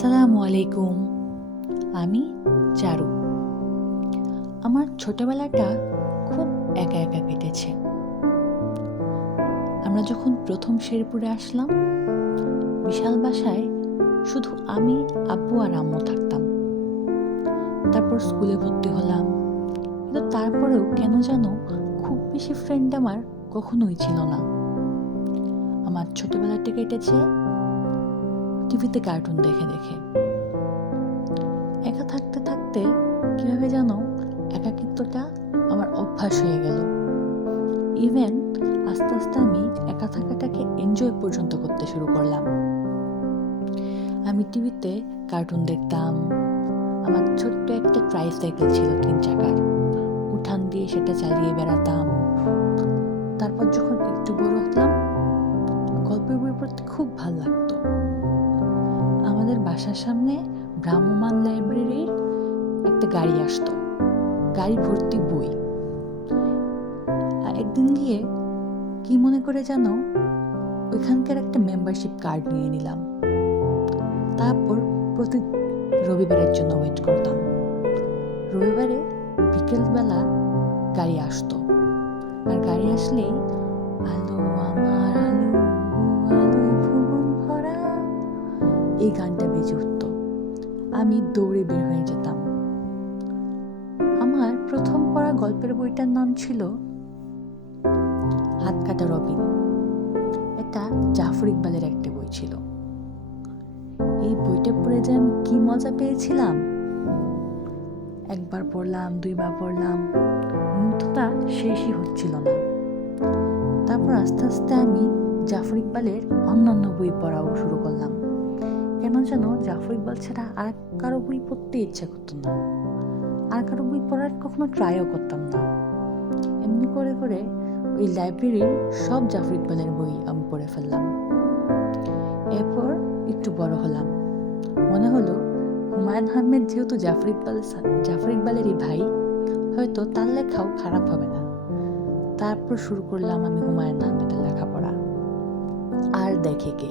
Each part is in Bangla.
আসসালামু আলাইকুম। আমি চারু। আমার ছোটবেলাটা খুব একা একা কেটেছে। আমরা যখন প্রথম শেরপুরে আসলাম, বিশাল বাসায় শুধু আমি, আব্বু আর আম্মু থাকতাম। তারপর স্কুলে ভর্তি হলাম, কিন্তু তারপরেও কেন যেন খুব বেশি ফ্রেন্ড আমার কখনোই ছিল না। আমার ছোটবেলাটা কেটেছে টিভিতে কার্টুন দেখে দেখে। একা থাকতে থাকতে কিভাবে যেন একাকিত্বটা আমার অভ্যাস হয়ে গেল। ইভেন আস্তে আস্তে আমি একা থাকাটাকে এনজয় পর্যন্ত করতে শুরু করলাম। আমি টিভিতে কার্টুন দেখতাম। আমার ছোট্ট একটা ট্রাইসাইকেল ছিল 3 চাকার, উঠান দিয়ে সেটা চালিয়ে বেড়াতাম। তারপর যখন একটু বড় হলাম, গল্পের বই পড়তে খুব ভালো লাগতো। আমাদের বাসার সামনে ভ্রাম্যমাণ লাইব্রেরির একটা গাড়ি আসতো, গাড়ি ভর্তি বই। একদিন গিয়ে কি মনে করে যেন ওইখানকার একটা মেম্বারশিপ কার্ড নিয়ে নিলাম। তারপর প্রতি রবিবারের জন্য ওয়েট করতাম। রবিবারে বিকেলবেলা গাড়ি আসতো, আর গাড়ি আসলেই আলো আমার আলো, আলোয় ভুবন ভরা, এই গানটা বেজে উঠতো। আমি দৌড়ে বের হয়ে যেতাম। আমার প্রথম পড়া গল্পের বইটার নাম ছিল হাত কাটা রবিন। এটা জাফর ইকবালের একটা বই ছিল। এই বইটা পড়ে যে আমি কি মজা পেয়েছিলাম! একবার পড়লাম, দুইবার পড়লাম, মুগ্ধতা শেষই হচ্ছিল না। তারপর আস্তে আস্তে আমি জাফর ইকবালের অন্যান্য বই পড়াও শুরু করলাম। কেন যেন জাফর ইকবাল ছাড়া আর কারো বই পড়তে ইচ্ছা করতো না, আর কারো বই পড়ার কখনো ট্রাইও করতাম না। এমনি করে করে ওই লাইব্রেরির সব জাফর ইকবালের বই আমি পড়ে ফেললাম। এরপর একটু বড় হলাম, মনে হলো হুমায়ুন আহমেদ যেহেতু জাফর ইকবালেরই ভাই, হয়তো তার লেখাও খারাপ হবে না। তারপর শুরু করলাম আমি হুমায়ুন আহমেদের লেখাপড়া। আর দেখে কে,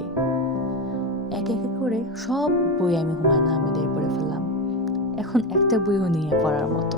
এক এক করে সব বই আমি হুমায়ুন আহমেদের পড়ে ফেললাম। এখন একটা বইও নিয়ে পড়ার মতো।